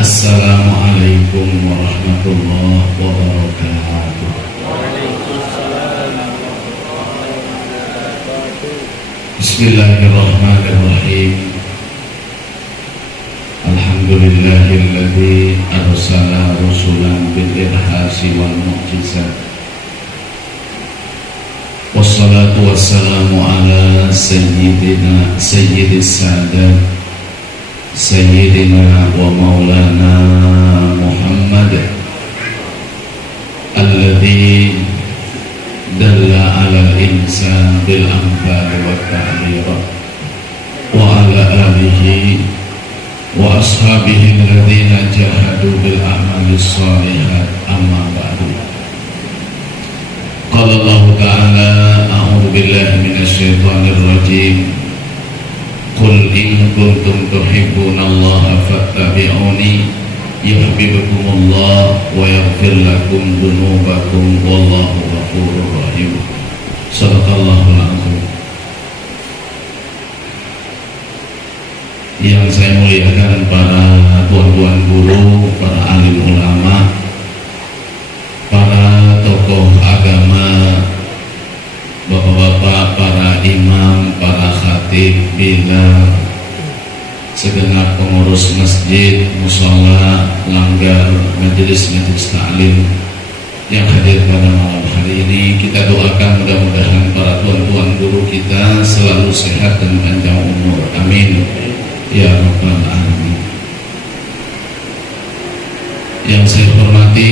Assalamualaikum warahmatullahi wabarakatuh. Bismillahirrahmanirrahim. Alhamdulillahilladzi arsala rusulan bil irhasi wal mu'jizat. Wassalatu wassalamu ala sayyidis sadat Sayyidina wa maulana Muhammad alladhi dalla ala al-insan bil anfal wa ta'bir wa ala alihi wa ashabihi alladhina jahadu bil a'mali shalihat amma ba'du. Qala Allah ta'ala a'udzu billahi minasy syaithanir rajim. Qul in kuntum tuhibbunallaha fattabi'uni yuhibbukumullah wa yaghfir lakum dzunubakum wallahu ghafurur rahim. Shadaqallahul azim. Yang saya muliakan para tuan-tuan guru, para alim ulama, para tokoh agama, bapak-bapak, para imam, para khatib, bila, segenap pengurus masjid, mushola, langgar, majelis-majelis ta'lim yang hadir pada malam hari ini. Kita doakan mudah-mudahan para tuan-tuan guru kita selalu sehat dan panjang umur. Amin ya rabbal alamin. Yang saya hormati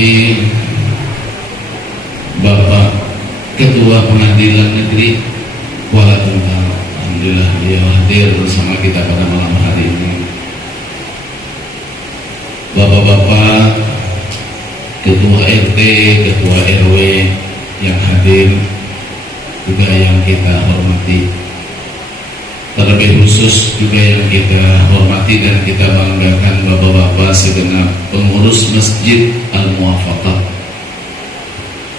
Bapak Ketua Pengadilan Negeri Kuala Tunggal, alhamdulillah dia hadir bersama kita pada malam hari ini. Bapak-bapak Ketua RT, Ketua RW yang hadir, juga yang kita hormati. Terlebih khusus juga yang kita hormati dan kita banggakan bapak-bapak segenap pengurus Masjid Al-Muwafaqah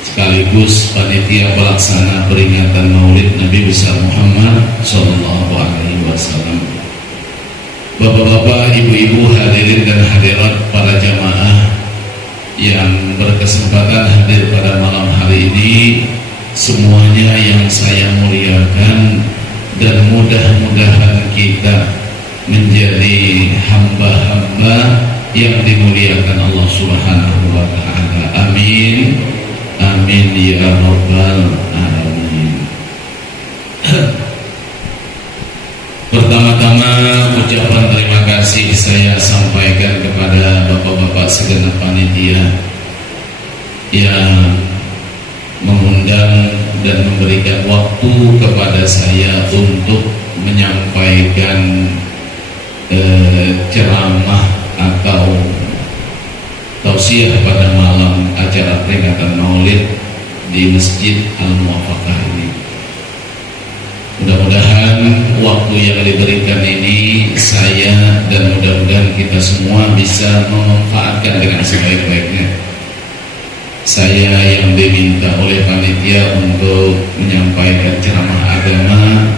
sekaligus panitia pelaksana peringatan Maulid Nabi besar Muhammad Sallallahu Alaihi Wasallam. Bapak-bapak, ibu-ibu, hadirin dan hadirat para jamaah yang berkesempatan hadir pada malam hari ini, semuanya yang saya muliakan, dan mudah-mudahan kita menjadi hamba-hamba yang dimuliakan Allah Subhanahu wa Ta'ala. Amin. Amin ya rabbal alamin. Pertama-tama ucapan terima kasih saya sampaikan kepada bapak-bapak segenap panitia yang mengundang dan memberikan waktu kepada saya untuk menyampaikan ceramah atau tausiah pada malam acara peringatan Maulid di Masjid Al-Muwafaqah ini. Mudah-mudahan waktu yang diberikan ini saya dan mudah-mudahan kita semua bisa memanfaatkan dengan sebaik-baiknya. Saya yang diminta oleh panitia untuk menyampaikan ceramah agama,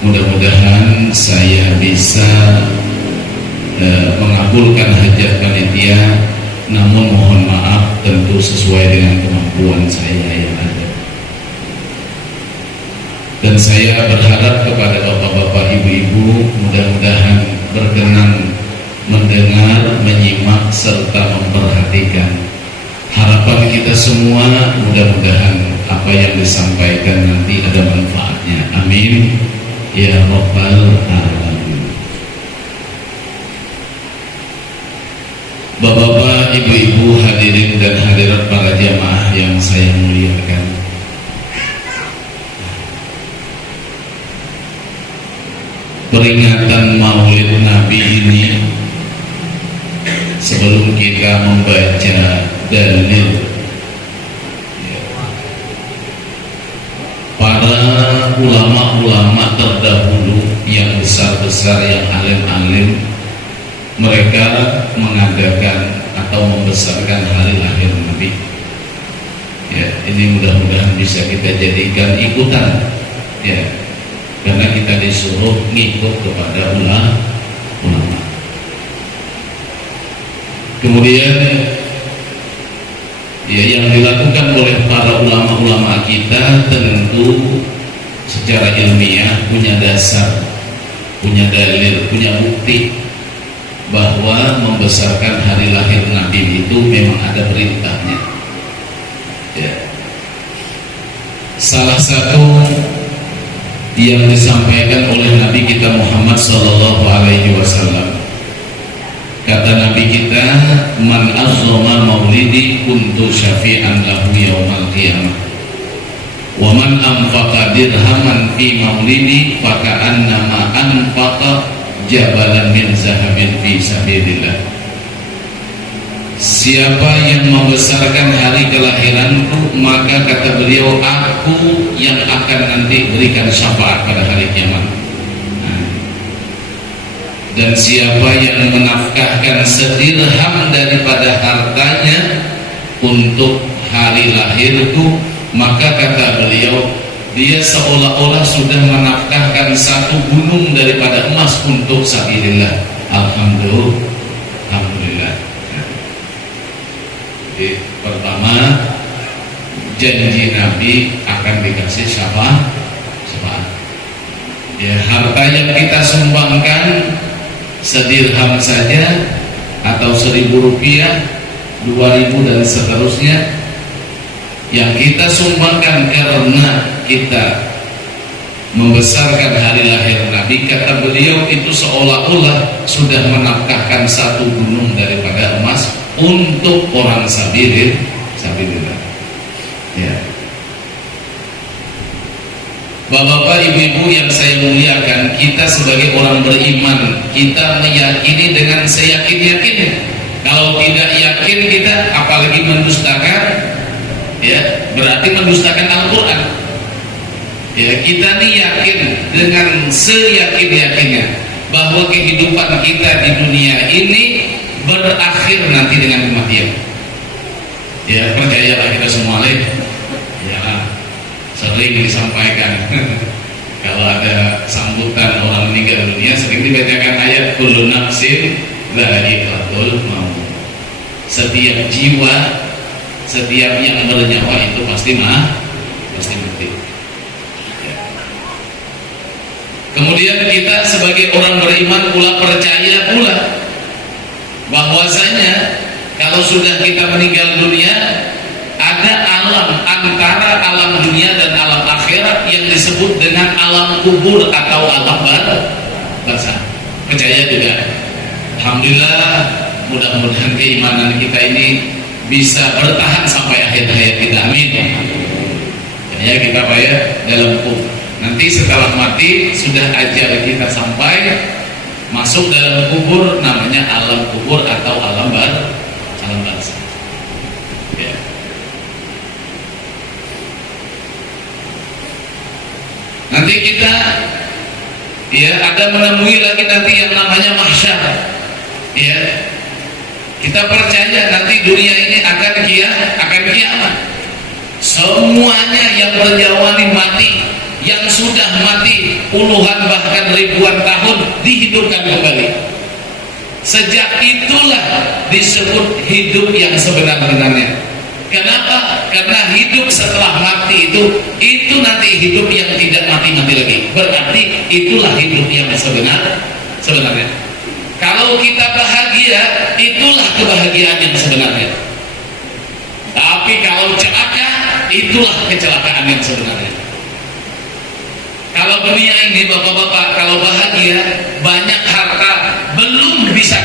mudah-mudahan saya bisa mengabulkan hajat panitia. Namun mohon maaf, tentu sesuai dengan kemampuan saya yang ada. Dan saya berharap kepada bapak-bapak, ibu-ibu, mudah-mudahan berkenan mendengar, menyimak, serta memperhatikan. Harapan kita semua mudah-mudahan apa yang disampaikan nanti ada manfaatnya. Amin ya rabbal alamin. Bapak-bapak, ibu-ibu, hadirin dan hadirat para jamaah yang saya muliakan, peringatan Maulid Nabi ini, sebelum kita membaca dalil, para ulama-ulama terdahulu yang besar-besar, yang alim-alim, mereka mengadakan atau membesarkan hari lahir Nabi. Ya, ini mudah-mudahan bisa kita jadikan ikutan, ya, karena kita disuruh ngikut kepada ulama. Kemudian ya, yang dilakukan oleh para ulama-ulama kita tentu secara ilmiah punya dasar, punya dalil, punya bukti bahwa membesarkan hari lahir Nabi itu memang ada perintahnya. Ya. Salah satu yang disampaikan oleh Nabi kita Muhammad SAW, kata Nabi kita, man azzama maulidi kuntu syafi'an lahu yaumal qiyamah wa man anfaqa dirhaman fi maulidi faka'annama anfaqa jabalan min zahabin fi sabilillah. Siapa yang membesarkan hari kelahiranku, maka kata beliau, aku yang akan nanti berikan syafaat pada hari kiamat. Dan siapa yang menafkahkan sedirham daripada hartanya untuk hari lahirku, maka kata beliau, dia seolah-olah sudah menafkahkan satu gunung daripada emas untuk sabilillah. Alhamdulillah. Jadi, pertama, janji Nabi akan dikasih syafaat. Ya, harta yang kita sumbangkan sedirham saja atau 1.000 rupiah, 2.000 dan seterusnya, yang kita sumbangkan karena kita membesarkan hari lahir Nabi, kata beliau itu seolah-olah sudah menafkahkan satu gunung daripada emas untuk orang sabilillah. Ya. Bapak-bapak, ibu-ibu yang saya muliakan, kita sebagai orang beriman, kita meyakini dengan seyakin-yakinnya. Kalau tidak yakin kita, apalagi mendustakan, ya berarti mendustakan Al-Quran. Ya, kita nih yakin dengan seyakin-yakinnya bahwa kehidupan kita di dunia ini berakhir nanti dengan kematian. Ya, percayalah kita semua, ya, sering disampaikan kalau ada sambutan orang meninggal dunia, sering dibacakan ayat kullu nafsin dha'iqatul maut. Setiap jiwa, setiap yang bernyawa itu pasti mati. Ya. Kemudian kita sebagai orang beriman pula percaya pula bahwasanya kalau sudah kita meninggal dunia, ada alam antara alam dunia dan alam akhirat yang disebut dengan alam kubur atau alam barzakh. Percaya juga? Alhamdulillah, mudah-mudahan keimanan kita ini bisa bertahan sampai akhir hayat kita. Amin. Ya, kita bayar dalam kubur. Nanti setelah mati sudah ajal kita sampai masuk dalam kubur, namanya alam kubur atau alam barzakh. Ya. Nanti kita ya ada menemui lagi nanti yang namanya mahsyar. Ya. Kita percaya nanti dunia ini akan kiamat. Semuanya yang bernyawa mati, yang sudah mati puluhan bahkan ribuan tahun dihidupkan kembali. Sejak itulah disebut hidup yang sebenar-benarnya. Kenapa? Karena hidup setelah mati itu nanti hidup yang tidak mati-mati lagi. Berarti itulah hidup yang sebenarnya. Kalau kita bahagia, itulah kebahagiaan yang sebenarnya. Tapi kalau celaka, itulah kecelakaan yang sebenarnya. Kalau dunia ini, bapak-bapak, kalau bahagia, banyak harta, belum bisa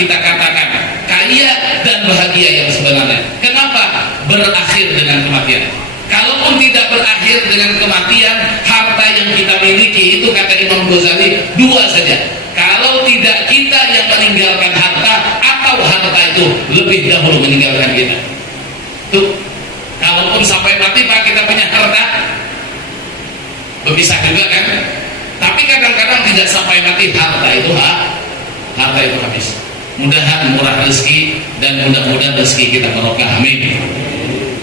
kita katakan kaya dan bahagia yang sebenarnya. Kenapa? Berakhir dengan kematian. Kalaupun tidak berakhir dengan kematian, harta yang kita miliki itu, kata Imam Ghazali, dua saja. Kalau tidak kita yang meninggalkan harta, atau harta itu lebih dahulu meninggalkan kita. Tuh, kalaupun sampai mati Pak kita punya harta, berpisah juga kan? Tapi kadang-kadang tidak sampai mati harta itu habis. Mudahan murah rezeki dan mudah-mudahan rezeki kita barokah. Amin.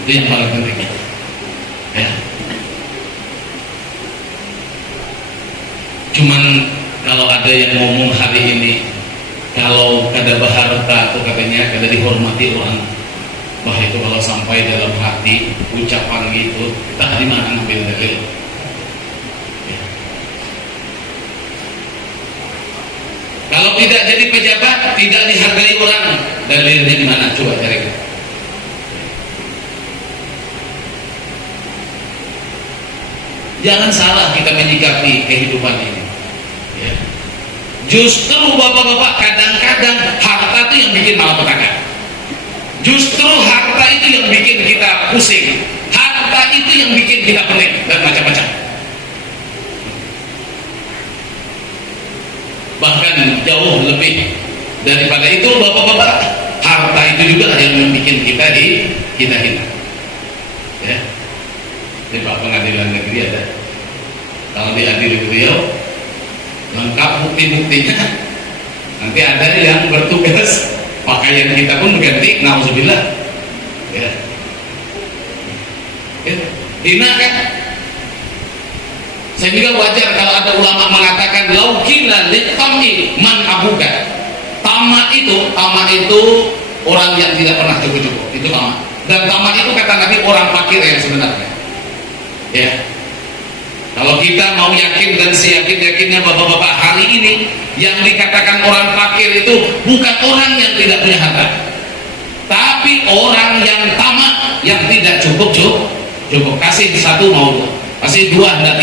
Itu yang paling penting. Ya. Cuman kalau ada yang ngomong hari ini, kalau kada berharta atau katanya kada dihormati orang, bah itu kalau sampai dalam hati ucapan gitu, kita dari mana ngambil dalil? Ya. Kalau tidak jadi pejabat, tidak dihargai orang, dalilnya di mana? Coba cari. Jangan salah kita menyikapi kehidupan ini. Ya. Justru bapak-bapak kadang-kadang harta itu yang bikin malapetaka. Justru harta itu yang bikin kita pusing. Harta itu yang bikin kita pening dan macam-macam. Bahkan jauh lebih daripada itu bapak-bapak, harta itu juga yang bikin kita hina. Ya. Di Pak Pengadilan Negeri ada, kalau diadili beliau lengkap bukti-buktinya, nanti ada yang bertugas pakaian kita pun berganti, nauzubillah. Ya. Hina kan? Sehingga wajar kalau ada ulama mengatakan laukila litami man abuka. Tamak itu orang yang tidak pernah cukup-cukup, itu tamak. Dan tamak itu kata Nabi orang fakir yang sebenarnya. Ya, kalau kita mau yakin dan seyakin-yakinnya bapak-bapak, hari ini yang dikatakan orang fakir itu bukan orang yang tidak punya harta, tapi orang yang tamak, yang tidak cukup. Kasih satu mau dua, kasih dua hendak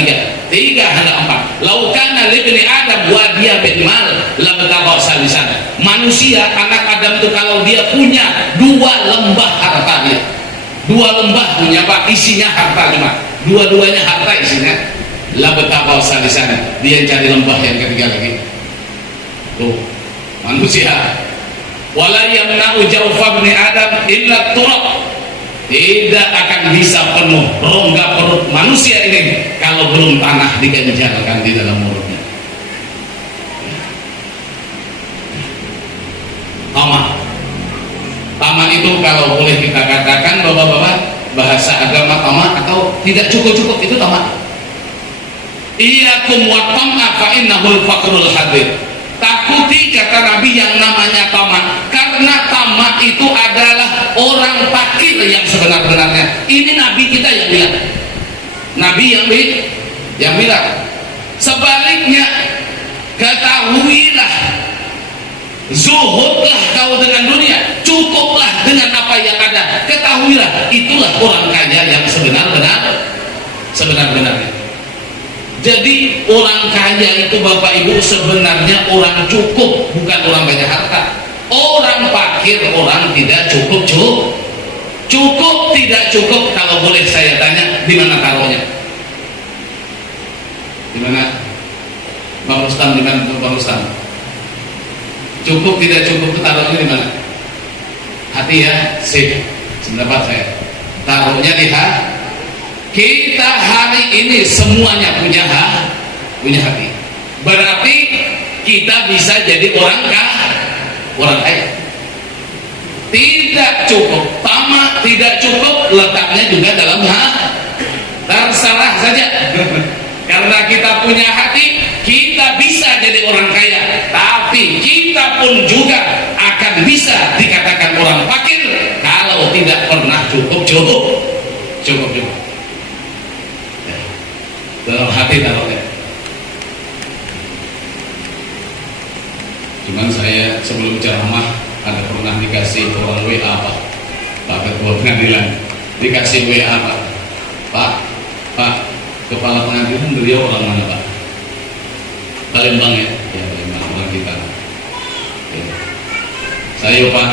tiga hendak empat. Laukana libni Adam wadiya bin mal labtagha salisan. Manusia anak Adam itu kalau dia punya dua lembah harta, dia dua lembah punya pak, isinya harta cuma dua-duanya harta isinya, labtagha salisan, dia cari lembah yang ketiga lagi. Tuh manusia wala yamna'u jawfa ibni Adam illa turab. Tidak akan bisa penuh rongga perut manusia ini kalau belum tanah diganjalkan di dalam mulutnya. Tamak itu kalau boleh kita katakan bapak-bapak, bahasa agama tamak atau tidak cukup itu tamak. Iyyakum wa tam'a fa innahul faqrul hadir. Takuti kata Nabi yang namanya tamak, karena tamak itu adalah orang fakir yang sebenar-benarnya. Ini Nabi kita yang bilang, Nabi yang bilang. Sebaliknya, ketahuilah, zuhudlah kau dengan dunia, cukuplah dengan apa yang ada. Ketahuilah, itulah orang kaya yang sebenar-benarnya. Jadi orang kaya itu Bapak Ibu sebenarnya orang cukup, bukan orang banyak harta. Orang fakir, orang tidak cukup. Cukup tidak cukup, kalau boleh saya tanya, di mana taruhnya? Di mana? Bang Rustam, di mana Bang Rustam? Cukup tidak cukup itu taruhnya di mana? Hati ya, sih. Pendapat saya. Taruhnya di hati. Kita hari ini semuanya punya hati. Berarti kita bisa jadi orang kaya. Tidak cukup, tamak tidak cukup, letaknya juga dalam hati. Terserah saja. Karena kita punya hati, kita bisa jadi orang kaya. Tapi kita pun juga akan bisa dikatakan orang fakir kalau tidak pernah cukup. Dalam hati taruhnya. Cuman saya sebelum ceramah ada pernah dikasih orang WA Pak Ketua Pengadilan, dikasih WA Pak Kepala Pengadilan beliau orang mana Pak? Palembang ya? Ya Palembang, orang kita. Ya. Saya Pak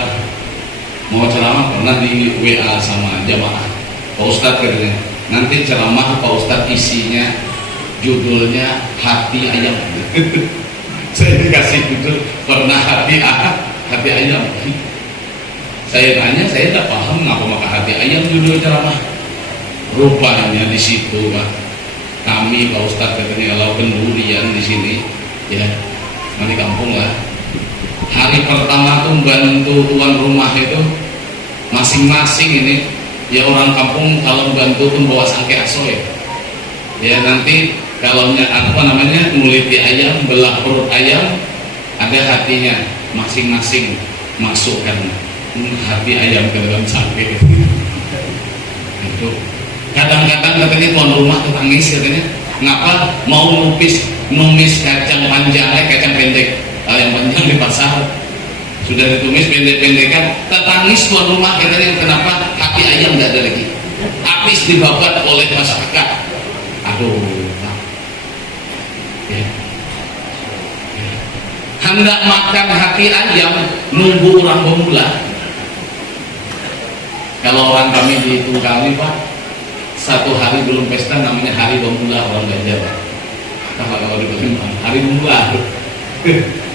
mau ceramah pernah di WA sama jamaah Pak Ustadz katanya, nanti ceramah Pak Ustadz isinya judulnya hati ayam. Saya dikasih judul pernah hati ayam. Saya tanya, saya tidak paham ngapa maka hati ayam judul ceramah. Rupanya di situ Pak, kami Pak Ustadz katanya kalau pendurian di sini ya, di kampung lah. Hari pertama tuh bantu tuan rumah itu masing-masing ini ya, orang kampung kalau bantu tuh bawa sangke aso ya nanti kalau nguliti ayam, belah perut ayam, ada hatinya. masing-masing masukkan hati ayam ke dalam sate. Itu kadang-kadang katanya tuan rumah tuh nangis katanya, ngapa mau numis kacang panjang, kacang pendek, yang panjang di pasar sudah ditumis pendek-pendekan, tertangis tuan rumah katanya, kenapa hati ayam nggak ada lagi, habis dibabat oleh masyarakat. Aduh, ya. Hendak makan hati ayam nunggu orang pemula. Kalau orang kami di Tungkali Pak, satu hari belum pesta namanya hari pemula orang Banjar. Kalau di Palembang hari pemula,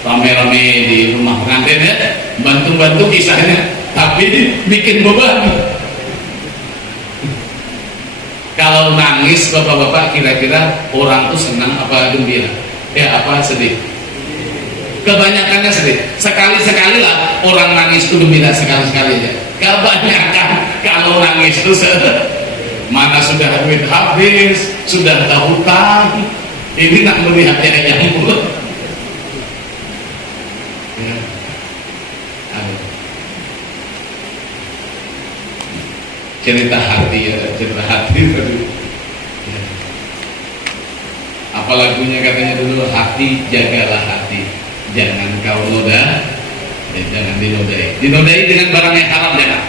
rame-rame di rumah pengantin ya, bantu-bantu kisahnya, tapi bikin beban. Kalau nangis bapak-bapak, kira-kira orang tuh senang apa gembira? Ya apa sedih? Kebanyakannya sedih. Sekali-sekali lah orang nangis itu gembira, sekali-sekali aja. Kebanyakan kalau nangis itu mana sudah duit habis, sudah ada hutang, ini nak melihat yang mulut. Ya. Cerita hati ya, cerita hati tadi. Ya. Apa lagunya katanya dulu, hati jagalah hati, jangan kau noda, ya, jangan dinodai. Dinodai dengan barang yang haram jangan.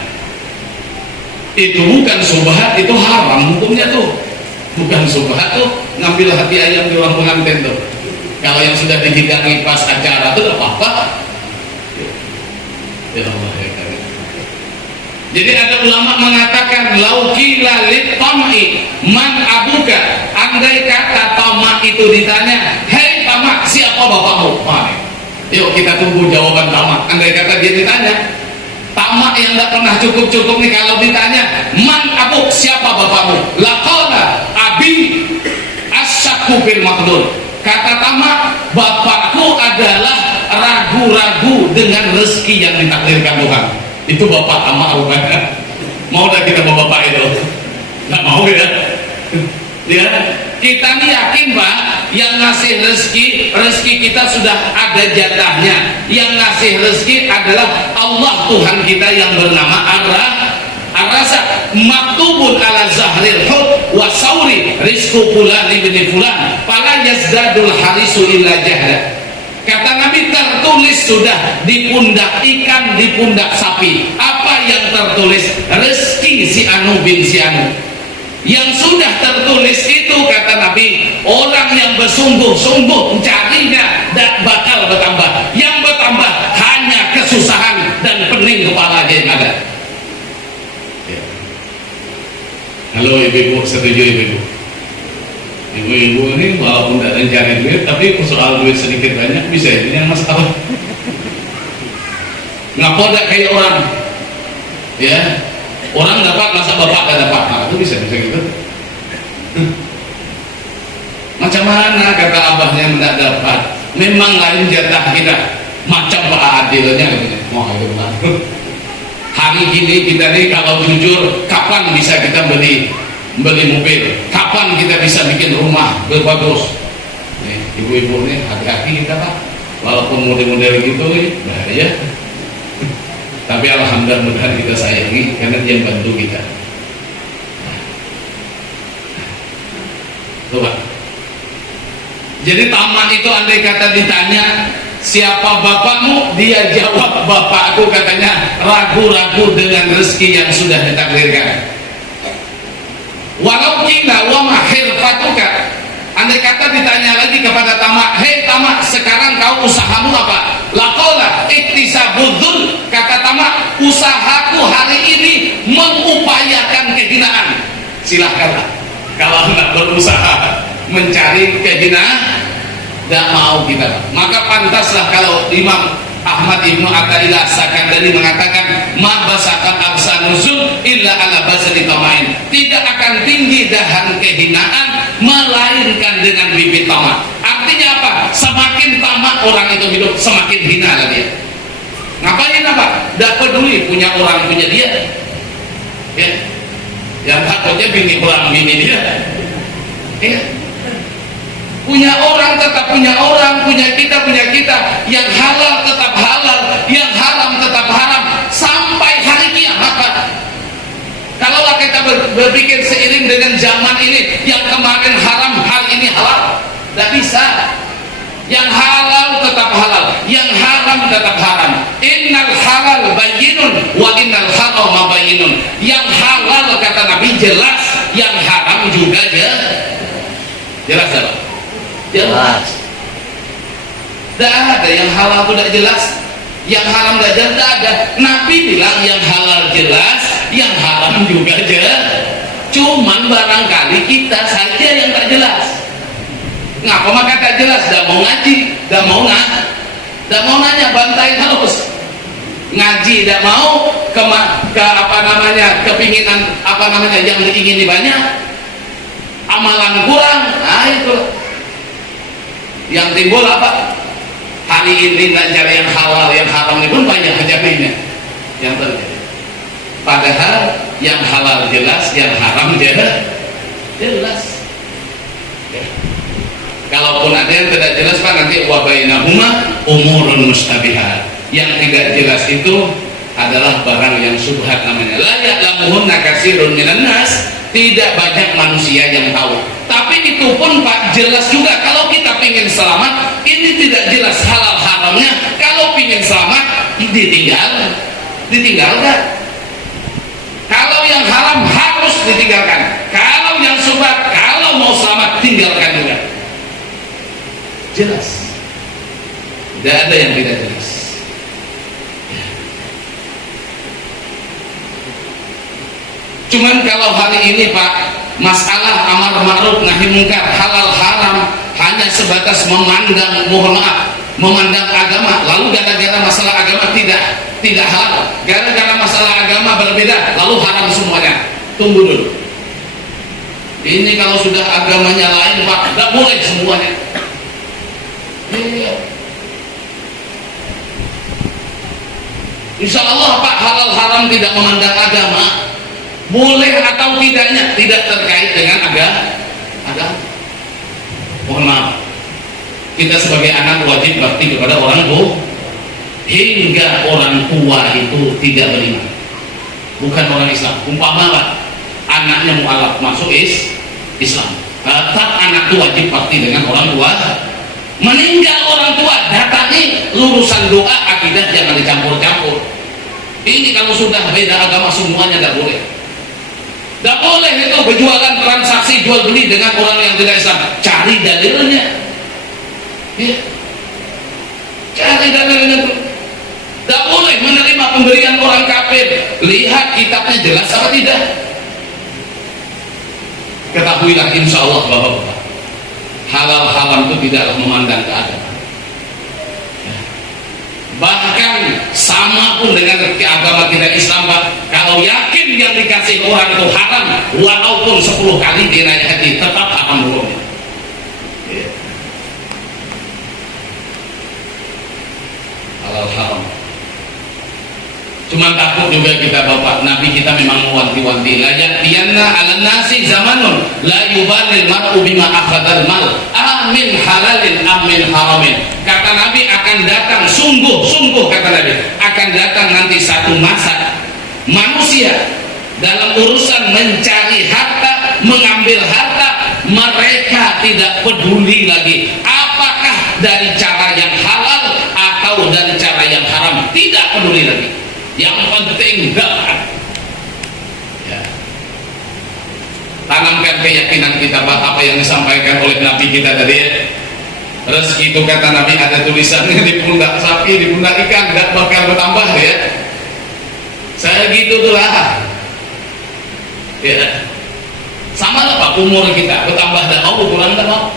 Itu bukan subhat, itu haram hukumnya tuh. Bukan subhat tuh ngambil hati ayam di ruang pengantin tuh. Kalau yang sudah dihidangi pas acara tuh apa-apa. Ya Allah ya karim. Jadi ada ulama mengatakan laukila lit-tam'i man abuka, andai kata tamak itu ditanya, hei tamak, siapa bapakmu? Yuk kita tunggu jawaban tamak. Andai kata dia ditanya, tamak yang tidak pernah cukup-cukup nih, kalau ditanya man abuk, siapa bapakmu? Laqala abi asyaku bil maqdur. Kata tamak, bapakku adalah ragu-ragu dengan rezeki yang ditakdirkan Tuhan. Itu bapak tamak rupanya. Mau dah kita bapak itu? Nggak mau ya? Ya, kita nih yakin Pak, yang ngasih rezeki kita sudah ada jatahnya. Yang ngasih rezeki adalah Allah Tuhan kita yang bernama Ar-Razzaq. Maktubun ala zahril hub wa sauri rizqu fulan ibni fulan fala yazdadul harisu illa jahda. Kata Nabi, tertulis sudah di pundak ikan, di pundak sapi. Apa yang tertulis? Rezeki si Anu bin si Anu. Yang sudah tertulis itu, kata Nabi, orang yang bersungguh-sungguh mencarinya dan bakal bertambah. Yang bertambah hanya kesusahan dan pening kepala aja yang ada. Halo ibu-ibu, setuju ibu-ibu? Ibu-ibu ini walaupun tidak mencari duit, tapi soal duit sedikit banyak bisa, ini yang masalah. Ngapa tidak kayak orang? Ya, orang dapat, masa bapak tidak dapat? Nah, itu bisa gitu. Macam mana kata abahnya tidak dapat? Memang lain jatah kita. Macam Pak Adilnya katanya. Wah itu benar. Hari ini kita nih kalau jujur, kapan bisa kita beli mobil? Kapan kita bisa bikin rumah berbagus? Nih, ibu-ibu nih hati-hati kita Pak. Walaupun model-model gitu nih bahaya. Tapi alhamdulillah kita sayangi karena dia bantu kita. Tuh Pak. Jadi taman itu andai kata ditanya siapa bapakmu, dia jawab bapakku, katanya ragu-ragu dengan rezeki yang sudah ditakdirkan. Walau kila wa mahir fatuka, andai kata ditanya lagi kepada tamak, hei tamak, sekarang kau usahamu apa? Laqala iktisabudzul, kata tamak, usahaku hari ini mengupayakan kehinaan. Silahkanlah, kalau hendak berusaha mencari kehinaan, tidak mau kita. Maka pantaslah kalau Imam Ahmad Ibnu Athaillah Sakandari mengatakan, ma basakan aksa nuzul illa ala basari tamain. Tidak akan tinggi dahan kehinaan melainkan dengan bibit tamak. Artinya apa? Semakin tamak orang itu hidup, semakin hina lah dia. Ngapain apa? Tidak peduli punya orang, punya dia. Ya. Yang takutnya bini perang bini dia. Ya. Punya orang tetap punya orang, punya kita yang halal tetap halal, yang haram tetap haram sampai hari kiamat, Pak. Kalaulah kita berpikir seiring dengan zaman ini, yang kemarin haram hari ini halal, tidak bisa. Yang halal tetap halal, yang haram tetap haram. Innal halal bayyinun wa innal harama bayyinun. Yang halal kata Nabi jelas, yang haram juga jelas apa? Jelas. Tidak ada yang halal itu tidak jelas, yang haram tidak jelas, tidak ada. Nabi bilang yang halal jelas, yang haram juga jelas. Cuman barangkali kita saja yang tak jelas. Ngapa maka tak jelas? Tidak mau ngaji, tidak mau nanya, bantai terus. Ngaji tidak mau, kepinginan yang diingini banyak, amalan kurang. Nah itu yang timbul apa? Hari ini dan cari yang halal, yang haram ini pun banyak kejadiannya yang terjadi. Padahal yang halal jelas, yang haram jelas. Ya. Kalaupun ada yang tidak jelas, Pak, nanti wa bainahuma umurun mustabihat. Yang tidak jelas itu adalah barang yang subhat namanya. La ya'lamuhunna katsirun minan nas. Tidak banyak manusia yang tahu. Tapi itu pun, Pak, jelas juga. Kalau kita ingin selamat, ini tidak jelas halal haramnya. Kalau ingin selamat, ditinggalkan. Kalau yang haram harus ditinggalkan. Kalau yang subhat, kalau mau selamat, tinggalkan juga. Jelas. Tidak ada yang tidak jelas. Cuman kalau hari ini, Pak, masalah amar ma'ruf nahi mungkar, halal haram hanya sebatas memandang, mohon maaf, memandang agama, lalu gara-gara masalah agama tidak halal, gara-gara masalah agama berbeda lalu haram semuanya. Tunggu dulu. Ini kalau sudah agamanya lain, Pak, tidak boleh semuanya. Insya Allah, Pak, halal haram tidak memandang agama, boleh atau tidaknya tidak terkait dengan agama. Mohon maaf, kita sebagai anak wajib bakti kepada orang tua hingga orang tua itu tidak beriman, bukan orang Islam. Umpama, Pak, anaknya mualaf masuk Islam, tetap anak itu wajib bakti dengan orang tua. Meninggal orang tua, datangi urusan doa akidah jangan dicampur-campur. Ini kalau sudah beda agama semuanya tidak boleh. Tidak boleh itu berjualan, transaksi jual beli dengan orang yang tidak Islam. Cari dalilnya. Ya. Cari dalilnya. Tidak boleh menerima pemberian orang kafir. Lihat kitabnya jelas apa tidak. Ketahuilah insya Allah, Bapak-bapak, halal haram itu tidaklah memandang keadaan. Bahkan sama pun dengan agama kita Islam, Pak, kalau yakin yang dikasih orang itu haram, walaupun 10 kali dinasihati tetap haram hukumnya. Halal haram. Cuma takut juga kita, Bapak, Nabi kita memang mewanti-wanti, la ya'tiyanna 'alan nasi zamanun la yubalil mar'u bima akhadal mal amin halalin amin haramin. Kata Nabi akan datang, sungguh kata Nabi, akan datang nanti satu masa manusia dalam urusan mencari harta, mengambil harta, mereka tidak peduli lagi apakah dari cara yang halal atau dari cara yang haram, tidak peduli lagi. Yang penting dapat. Ya. Tanamkan keyakinan kita, Pak, apa yang disampaikan oleh Nabi kita tadi, ya. Rezeki itu kata Nabi ada tulisannya di pundak sapi, di pundak ikan, tidak bakal bertambah, ya. Saya gitu tuh lah. Ya. Sama lah, Pak, umur kita bertambah dan mau, berkurang dan mau.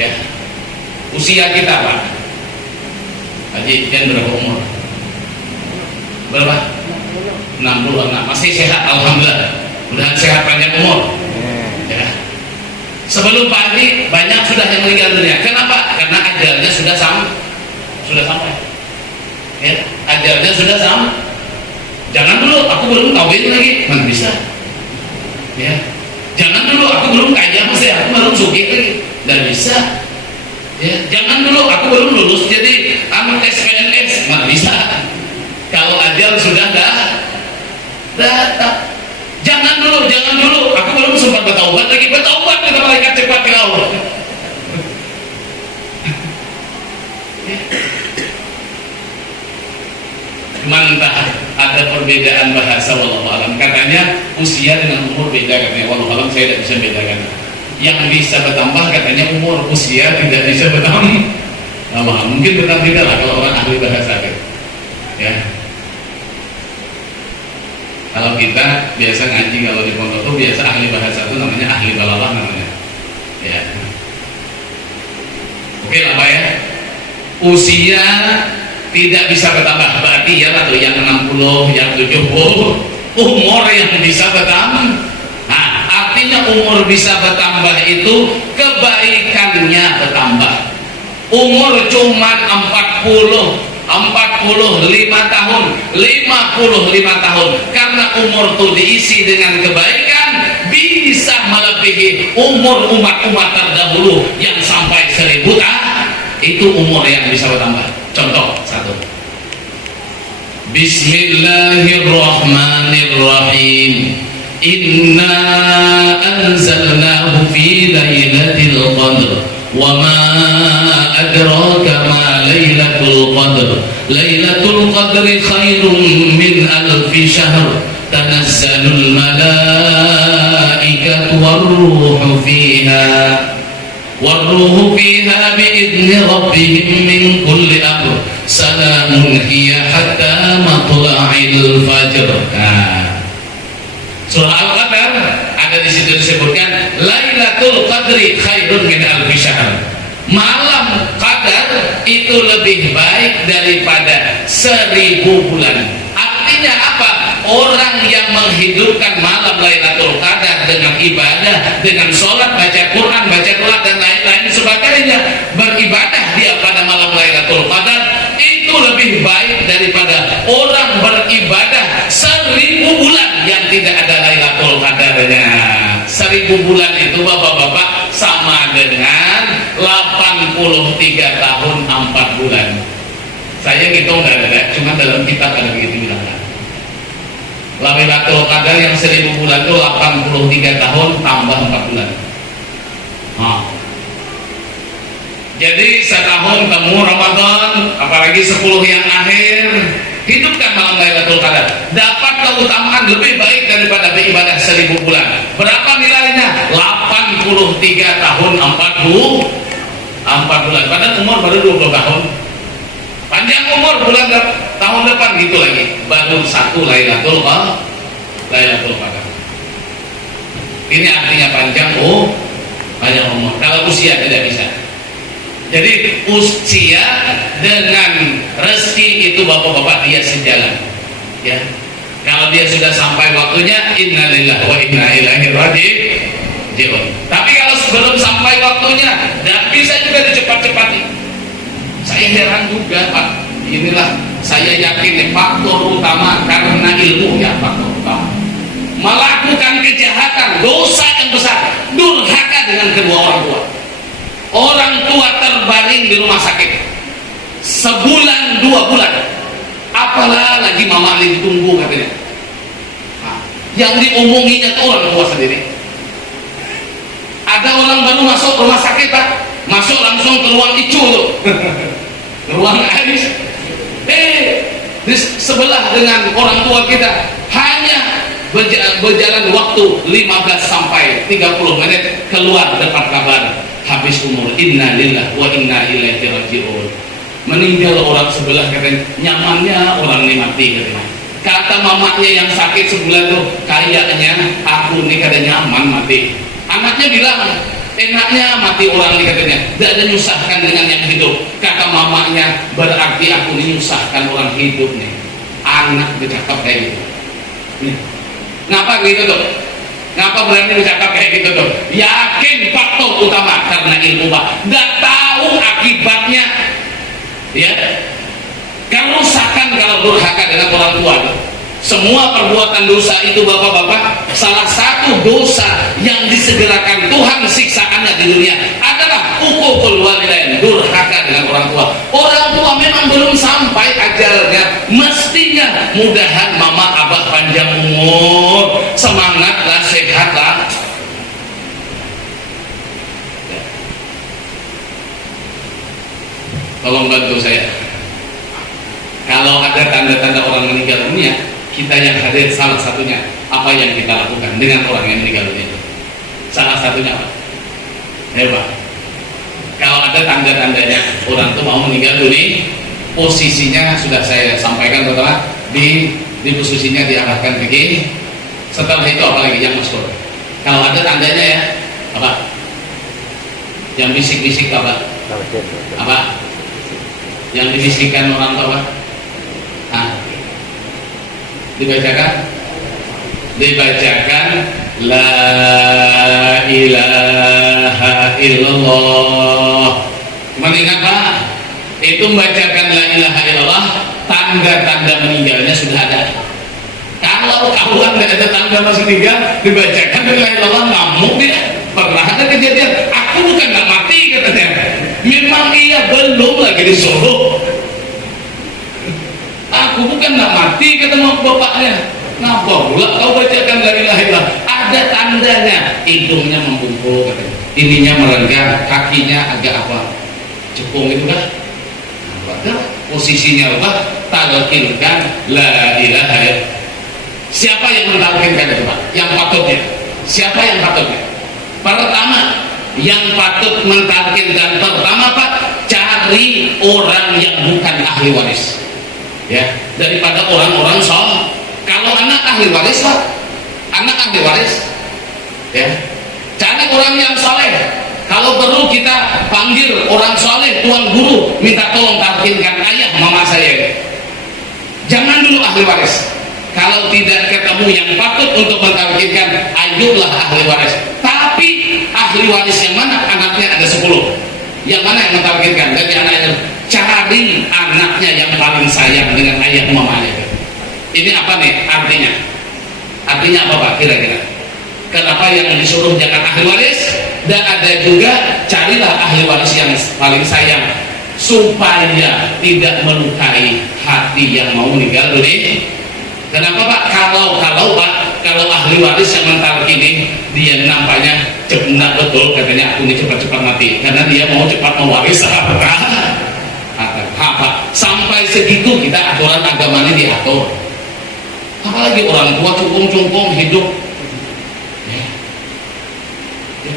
Ya. Usia kita, Pak. Haji, yang berapa umur? Berapa? 66. Masih sehat, alhamdulillah. Mudah-mudahan sehat panjang umur. Ya. Sebelum Pak Haji banyak sudah yang meninggal dunia. Kenapa? Karena ajalnya sudah sampai. Ya, ajalnya sudah sampai. Jangan dulu, aku belum kawin lagi. Mana bisa? Ya. Jangan dulu aku belum kaya, mesti aku belum sugih lagi. Nggak bisa. Ya, jangan dulu aku belum lulus jadi anak SPNS, nggak bisa. Kalau ajal sudah datang. Jangan dulu, aku belum sempat bertaubat lagi. Bertaubat kata malaikat, cepat ke Allah. Mantap, ada perbedaan bahasa wallahu alam. Katanya usia dengan umur beda, katanya wallahu alam saya tidak bisa bedakan. Yang bisa bertambah katanya umur, usia tidak bisa bertambah. Nah, mungkin berbeda lah kalau orang ahli bahasa kan. Ya. Kalau kita biasa ngaji kalau di pondok itu biasa ahli bahasa itu namanya ahli balalah namanya. Ya. Oke lah Pak ya. Usia tidak bisa bertambah, berarti ya atau yang 60, yang 70, umur yang bisa bertambah. Nah, artinya umur bisa bertambah itu kebaikannya bertambah. Umur cuma 45 tahun, 55 tahun, karena umur itu diisi dengan kebaikan, bisa melebihi umur umat-umat terdahulu yang sampai 1000 tahun. Itu umur yang bisa bertambah. Contoh satu. Bismillahirrahmanirrahim. Inna anzalnahu fi lailatul qadr. Wa ma adraka ma lailatul qadr. Lailatul qadri khairum min alfi syahr. Tanazzalul malaikatu war-ruhu fiha. والروح فيها بإذن ربهم من كل أمر سلام هي حتى مطلع الفجر. Surah Al-Qadar ada di situ disebutkan Lailatul Qadri khairun min alfi syahr. Malam Qadar itu lebih baik daripada 1000 bulan. Artinya apa? Orang yang menghidupkan malam Lailatul Qadar dengan ibadah, dengan sholat, baca Quran dan lain-lain sebagainya, beribadah dia pada malam Lailatul Qadar, itu lebih baik daripada orang beribadah 1000 bulan yang tidak ada Lailatul Qadarnya. 1000 bulan itu bapak-bapak sama dengan 83 tahun 4 bulan. Saya ngitung nggak ada, cuma dalam kitab ada begitu bilang. Lailatul Qadar yang 1000 bulan itu 83 tahun tambah 4 bulan. Jadi setahun kamu Ramadan, apalagi 10 yang akhir, hidupkan malam Lailatul Qadar. Dapat keutamaan lebih baik daripada beribadah 1000 bulan. Berapa nilainya? 83 tahun 4 bulan. Padahal umur baru 20 tahun. Panjang umur tahun depan gitu lagi. Baru 1 Lailatul Qadar. Ini artinya panjang umur. Kalau usia tidak bisa. Jadi usia dengan rezeki itu bapak-bapak dia sejalan. Ya. Kalau dia sudah sampai waktunya, innalillahi wa inna ilaihi raji'un. Tapi kalau sebelum sampai waktunya, dan bisa juga dicepat-cepati. Saya heran juga Pak. Inilah saya yakin faktor utama karena ilmu ya faktor utama. Melakukan kejahatan, dosa yang besar, durhaka dengan kedua orang tua. Orang tua terbaring di rumah sakit sebulan 2 bulan, apalah lagi mama ditunggu katanya. Yang diomonginya tuh orang tua sendiri. Ada orang baru masuk rumah sakit Pak, masuk langsung ke ruang ICU tuh. Ruang air. Di sebelah dengan orang tua kita hanya berjalan waktu 15 sampai 30 menit keluar dapat kabar habis umur. Inna lillahi wa inna ilaihi raji'un. Meninggal orang sebelah katanya, nyamannya orang ini mati katanya. Kata mamanya yang sakit sebulan tuh, kayaknya aku ini katanya nyaman mati. Anaknya bilang, enaknya mati orang ini katanya, tidak ada nyusahkan dengan yang hidup. Kata mamanya, berarti aku ini nyusahkan orang hidup nih. Anak bercakap kayak gitu. Ngapa gitu tuh? Ngapa berani bercakap kayak gitu tuh? Yakin faktor utama karena ilmu Pak. Nggak tahu akibatnya. Ya, kerusakan kalau durhaka dengan orang tua tuh. Semua perbuatan dosa itu bapak-bapak, salah satu dosa yang disegerakan Tuhan siksaannya di dunia adalah uququl walidain, durhaka dengan orang tua. Orang tua memang belum sampai ajalnya, mestinya mudahan mama abah panjang umur, semangatlah, sehatlah. Tolong bantu saya. Kalau ada tanda-tanda orang meninggal dunia, kita yang hadir salah satunya apa yang kita lakukan dengan orang yang meninggal dunia? Salah satunya apa? Hebat. Kalau ada tanda-tandanya orang itu mau meninggal dunia, posisinya sudah saya sampaikan pertama, di posisinya diarahkan begini. Setelah itu apa lagi yang masyhur? Kalau ada tandanya ya apa? Yang bisik-bisik apa? Apa? Yang dibisikkan orang tua? Dibacakan la ilaha illallah. Mengingat Pak, itu membacakan la ilaha illallah, tanda-tanda meninggalnya sudah ada. Kalau kawan tidak ada tanda masih meninggal, dibacakan la ilaha illallah, ngamuk dia. Pernah ada kejadian, aku bukan nggak mati katanya, memang iya belum lagi disuruh. Aku bukan nggak mati ketemu bapaknya. Kenapa pula kau bacakan la ilaha illallah? Ada tandanya, hidungnya membungkuk katanya, ininya merenggang, kakinya agak apa, cepung itu kan? Posisinya apa? Talqinkan la ilaha illallah. Siapa yang mentalkinkan itu Pak? Yang patutnya? Siapa yang patutnya? Pertama, yang patut mentalkinkan pertama Pak, cari orang yang bukan ahli waris. Ya, daripada orang-orang soleh. Kalau anak ahli waris Pak, anak ahli waris, ya, cari orang yang soleh. Kalau perlu kita panggil orang soleh, tuan guru, minta tolong talkinkan ayah mama saya. Jangan dulu ahli waris. Kalau tidak ketemu yang patut untuk mentalkinkan, ayolah ahli waris. Tapi ahli waris yang mana? Anaknya ada 10. Yang mana yang mentalkinkan? Dari anaknya, cari anaknya yang paling sayang dengan ayah mamanya. Ini apa nih artinya? Artinya apa Pak kira-kira? Kenapa yang disuruh jangan ahli waris? Dan ada juga carilah ahli waris yang paling sayang, supaya tidak melukai hati yang mau meninggal dunia. Kenapa Pak? Kalau ahli waris yang mentalkini, dia nampaknya cepat betul katanya, aku ini cepat-cepat mati karena dia mau cepat mewaris harta. Sampai segitu kita aturan agama ini diatur. Apalagi orang tua cungkung-cungkung hidup. Ya. Ya.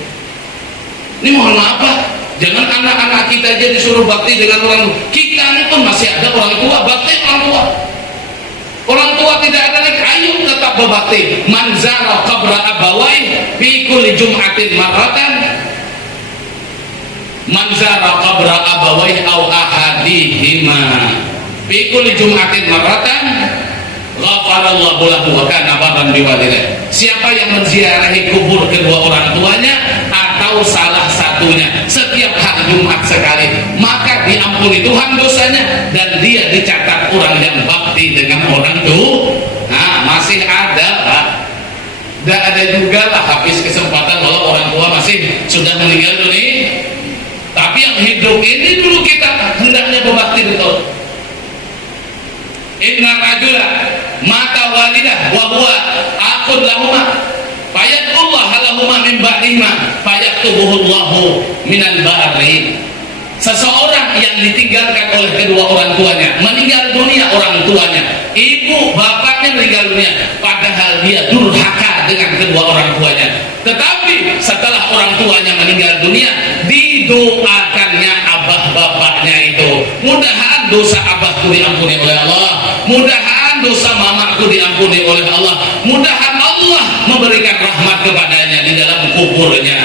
Ini mohon maaf Pak, jangan anak-anak kita aja disuruh bakti dengan orang tua. Kita ini pun masih ada orang tua, bakti orang tua. Orang tua tidak ada lagi, ayo tetap berbakti. Manzara qabra abawai fi kulli jum'atin marratan. Manzara qabra abawai au ahadihima fi kulli jum'atin marratan ghafarallahu lahu wa kana barran biwalidayhi. Siapa yang menziarahi kubur kedua orang tuanya atau salah satunya setiap hari Jumat sekali, maka diampuni Tuhan dosanya dan dia dicatat orang yang bakti dengan orang tua. Nah, masih ada Pak. Dan ada juga lah habis kesempatan kalau orang tua masih sudah meninggal dunia. Tapi yang hidup ini dulu kita hendaknya berbakti betul. Inna rajula mata walidah wa huwa aqul lahuma fayatullah lahuma min ba'dihima fayaktubuhullahu minal ba'ri. Seseorang yang ditinggalkan oleh kedua orang tuanya, meninggal dunia orang tuanya, ibu bapaknya meninggal dunia, padahal dia durhaka dengan kedua orang tuanya, tetapi setelah orang tuanya meninggal dunia, didoakannya abah bapaknya itu, mudahan dosa abahku diampuni oleh Allah, mudahan dosa mamaku diampuni oleh Allah, mudahan Allah memberikan rahmat kepadanya di dalam kuburnya.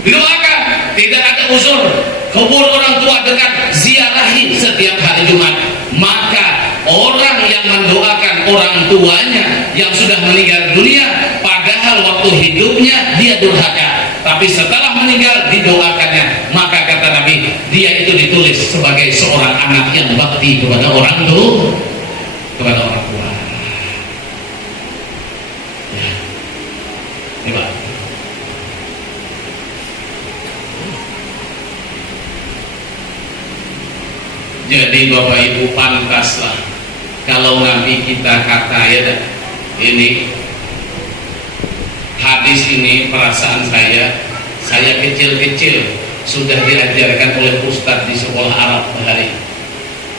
Didoakan, tidak ada uzur. Kubur orang tua dekat, ziarahi setiap hari Jumat. Maka orang yang mendoakan orang tuanya yang sudah meninggal dunia, padahal waktu hidupnya dia durhaka, tapi setelah meninggal didoakannya, maka kata Nabi, dia itu ditulis sebagai seorang anak yang bakti kepada orang tua, kepada orang tua. Ya. Ini Pak. Jadi Bapak Ibu pantaslah kalau nanti kita kata ya ini hadis ini, perasaan saya kecil-kecil sudah diajarkan oleh Ustadz di sekolah Arab hari.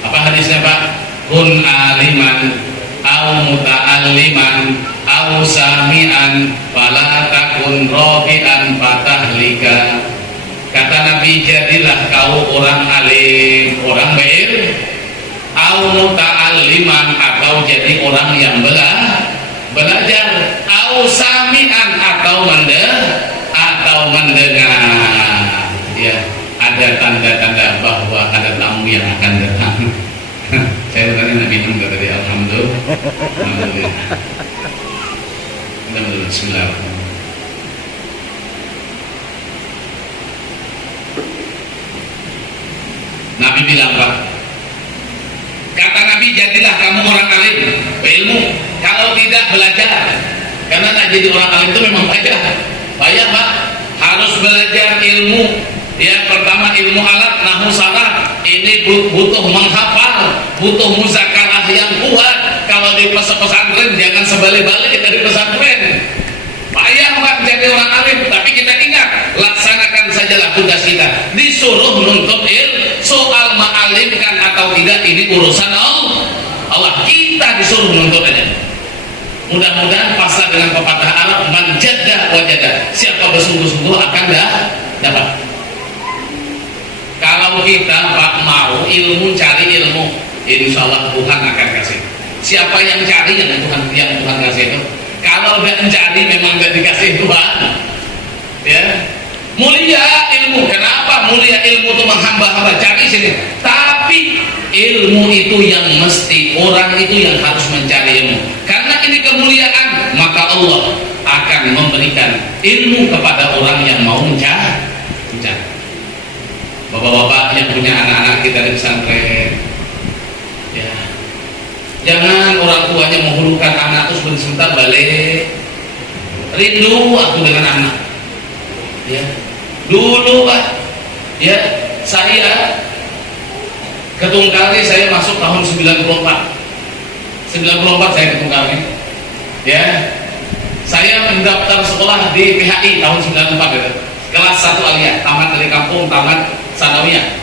Apa hadisnya Pak? Kun aliman au muta'alliman au sami'an fala takun rafi'an fatahlika. Kata Nabi, jadilah kau orang alim, orang baik, au muta'alliman, atau jadi orang yang belajar, au sami'an, atau mendengar. Ya, ada tanda-tanda bahwa ada tamu yang akan datang. Saya tadi Nabi minum tadi, alhamdulillah. Alhamdulillah. Bismillahirrahmanirrahim. Nabi bilang Pak, kata Nabi, jadilah kamu orang alim, berilmu. Kalau tidak belajar, karena nak jadi orang alim itu memang payah Pak. Harus belajar ilmu. Ya, pertama ilmu alat, nahu saraf. Ini butuh menghafal, butuh muzakarah yang kuat. Kalau di pesantren jangan sebalik-balik dari pesantren. Payah Pak jadi orang alim, tapi kita ingat, laksanakan sajalah tugas kita. Disuruh menuntut ilmu, soal ma'alimkan atau tidak ini urusan Allah. Kita disuruh menuntut aja. Mudah-mudahan pasal dengan pepatah Arab, man jadda wajada, siapa bersungguh-sungguh akan dapat. Kalau kita Pak mau ilmu, cari ilmu, insya Allah Tuhan akan kasih. Siapa yang cari yang Tuhan kasih itu. Kalau nggak mencari memang nggak dikasih Tuhan. Ya, mulia ilmu. Kenapa mulia ilmu itu menghamba-hamba? Cari sini. Tapi ilmu itu yang mesti, orang itu yang harus mencari ilmu. Karena ini kemuliaan, maka Allah akan memberikan ilmu kepada orang yang mau mencari. Bapak-bapak yang punya anak-anak kita di pesantren, ya, jangan orang tuanya menghulukan anak terus sebentar balik. Rindu aku dengan anak. Ya, dulu Pak, ya, saya ke Tungkari, saya masuk tahun 94 saya ke Tungkari. Ya, saya mendaftar sekolah di PHI tahun 94 itu. Kelas 1 aliyah, tamat dari kampung, tamat sanawiyah.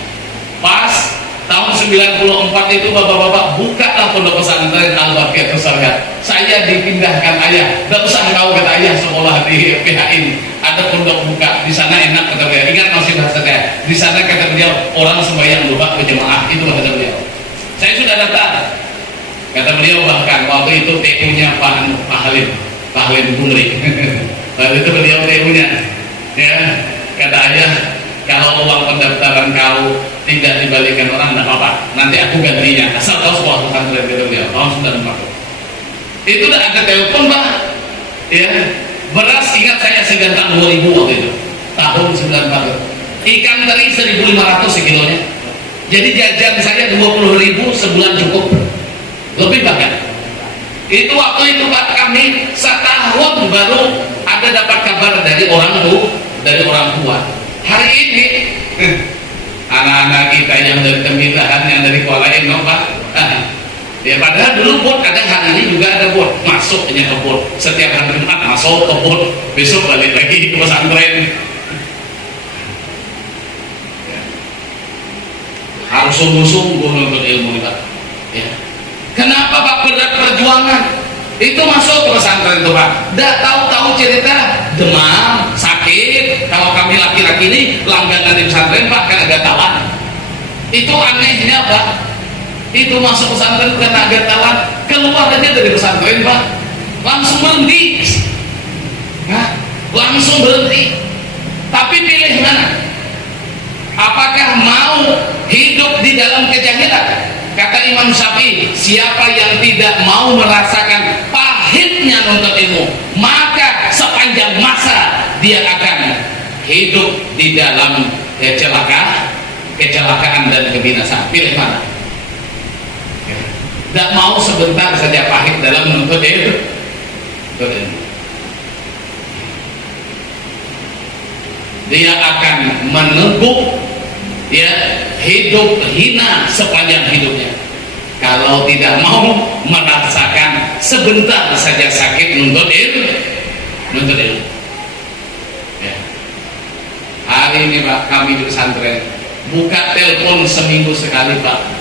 Pas tahun 94 itu bapak-bapak bukalah pondok pesantren Al-Baqiyah Syariah. Saya dipindahkan ayah, tidak usah tahu kata ayah sekolah di PHI. Ada pondok buka di sana enak kata beliau. Ingat masih bahasa saya. Di sana kata beliau orang sembahyang lupa berjemaah, itulah kata beliau. Saya sudah datang. Kata beliau bahkan waktu itu TU-nya Pak Halim Bungri. Waktu itu beliau TU-nya. Ya, kata ayah, kalau uang pendaftaran kau tidak dibalikan orang tidak apa-apa, nanti aku gantinya, asal kau sekolah pesantren gitu beliau. Tahun 94 itu udah ada telepon Pak. Ya, beras ingat saya segantak 2000 waktu itu tahun 94. Ikan teri 1500 sekilonya. Jadi jajan saya 20.000 sebulan cukup, lebih bahkan. Itu waktu itu Pak, kami setahun baru ada dapat kabar dari orang tua. Hari ini anak-anak kita yang dari Tembilahan, yang dari Kuala Eno Pak, ya padahal dulu bot ada, hari ini juga ada bot, masuknya ke bot setiap hari Jumat, masuk ke bot, besok balik lagi ke pesantren. Ya. Harus sungguh-sungguh untuk ilmu kita. Ya. Kenapa Pak berat perjuangan? Itu masuk ke pesantren itu Pak, tidak tahu cerita demam, sakit. Kalau kami laki-laki ini langganan di pesantren Pak, kan agak tawan. Itu anehnya Pak, itu masuk pesantren karena agak tawan, keluar aja dari pesantren Pak, langsung berhenti. Nah, langsung berhenti. Tapi pilih mana? Apakah mau hidup di dalam kejahilan? Kata Imam Syafi'i, siapa yang tidak mau merasakan pahitnya nuntut ilmu, maka sepanjang masa dia akan hidup di dalam celaka kecelakaan dan kebinasaan. Pilih mana? Tidak mau sebentar saja pahit dalam menuntut ilmu. Dia akan meneguk ya hidup hina sepanjang hidupnya kalau tidak mau merasakan sebentar saja sakit menuntut ilmu. Ya. Hari ini Pak, kami di pesantren buka telepon seminggu sekali Pak.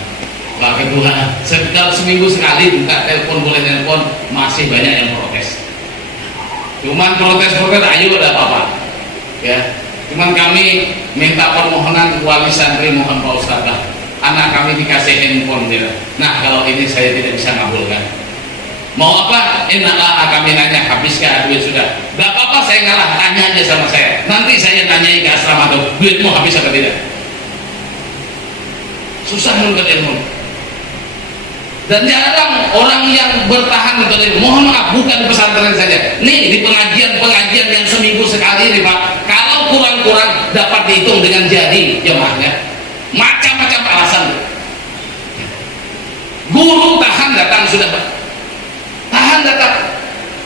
Pak Ketua, setiap seminggu sekali buka telepon, boleh telepon, masih banyak yang protes. Cuman protes, ayo ada apa-apa. Ya, cuman kami minta permohonan wali santri, mohon Pak Ustadz, anak kami dikasih handphone gitu. Nah kalau ini saya tidak bisa ngabulkan. Mau apa? Enaklah kami nanya, habiskah duit sudah? Gak apa-apa, saya ngalah, tanya aja sama saya. Nanti saya tanyai ke asrama tuh, duitmu habis apa tidak? Susah menuntut ilmu. Dan jarang orang yang bertahan untuk ilmu. Mohon maaf, bukan di pesantren saja. Nih di pengajian yang seminggu sekali nih Pak. Kalau kurang-kurang dapat dihitung dengan jari jemaahnya. Macam-macam alasan. Guru tahan datang sudah Pak. Tahan datang.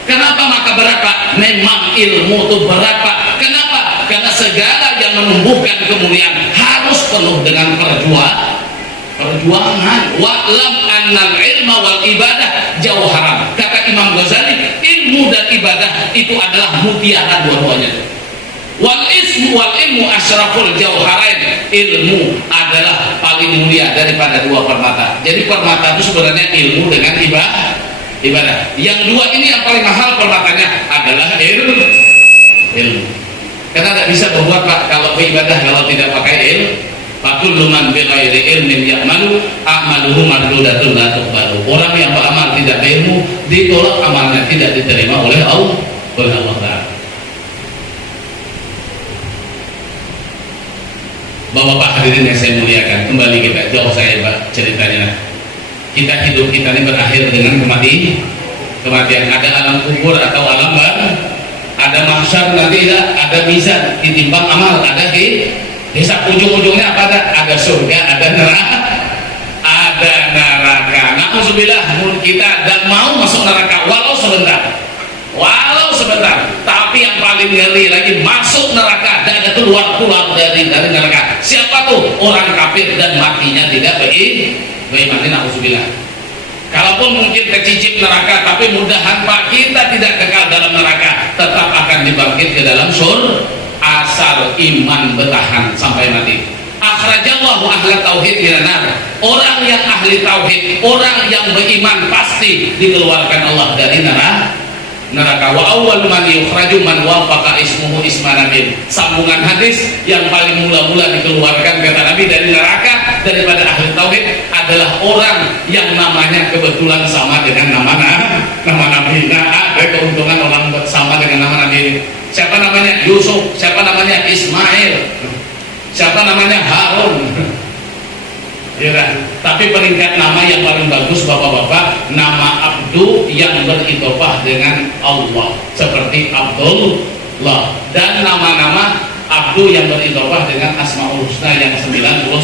Kenapa maka berapa? Memang ilmu itu berapa? Kenapa? Karena segala yang menumbuhkan kemuliaan harus penuh dengan perjuangan. Wa'lam annal ilma wal ibadah jauharan. Kata Imam Ghazali, ilmu dan ibadah itu adalah mutiara dua-duanya. Wal ilmu asyraful jauharain. Ilmu adalah paling mulia daripada dua permata. Jadi permata itu sebenarnya ilmu dengan ibadah. Yang dua ini yang paling mahal permatanya adalah ilmu. Karena tidak bisa berbuat Pak kalau beribadah kalau tidak pakai ilmu. Fakullu man bighairi ilmin ya'malu a'maluhu mardudatun la tuqbalu. Orang yang beramal tidak berilmu ditolak amalnya, tidak diterima oleh Allah Taala. Bapak-bapak hadirin yang saya muliakan, kembali kita jauh saya Pak ceritanya. Kita hidup kita ini berakhir dengan kematian. Ada alam kubur atau alam baru. Ada mahsyar nanti ada mizan, ditimbang amal, ada hisab, ujung-ujungnya apa ada surga, ada neraka. Na'udzubillah, kita dan mau masuk neraka walau sebentar, tapi yang paling ngeri lagi masuk neraka dan ada keluar dari neraka. Siapa tuh? Orang kafir dan matinya tidak beriman. Na'udzubillah. Kalaupun mungkin kecicip neraka, tapi mudahan Pak kita tidak kekal dalam neraka, tetap akan dibangkit ke dalam surga. Asal iman bertahan sampai mati. Akhrajallahu ahla tauhid minan. Orang yang ahli tauhid, orang yang beriman pasti dikeluarkan Allah dari neraka. Wa awwal man yukhraju man wafaqa ismuhu isma nabiy. Sambungan hadis yang paling mula-mula dikeluarkan kata Nabi dari neraka daripada ahli tauhid adalah orang yang namanya kebetulan sama dengan nama Nabi. Nah, ada keuntungan orang sama dengan nama Nabi. Siapa namanya? Yusuf. Siapa namanya? Ismail. Siapa namanya? Harun. Ya, tapi peringkat nama yang paling bagus bapak-bapak, nama Abdu yang beridhofah dengan Allah seperti Abdullah, dan nama-nama Abdu yang beridhofah dengan Asmaul Husna yang 99,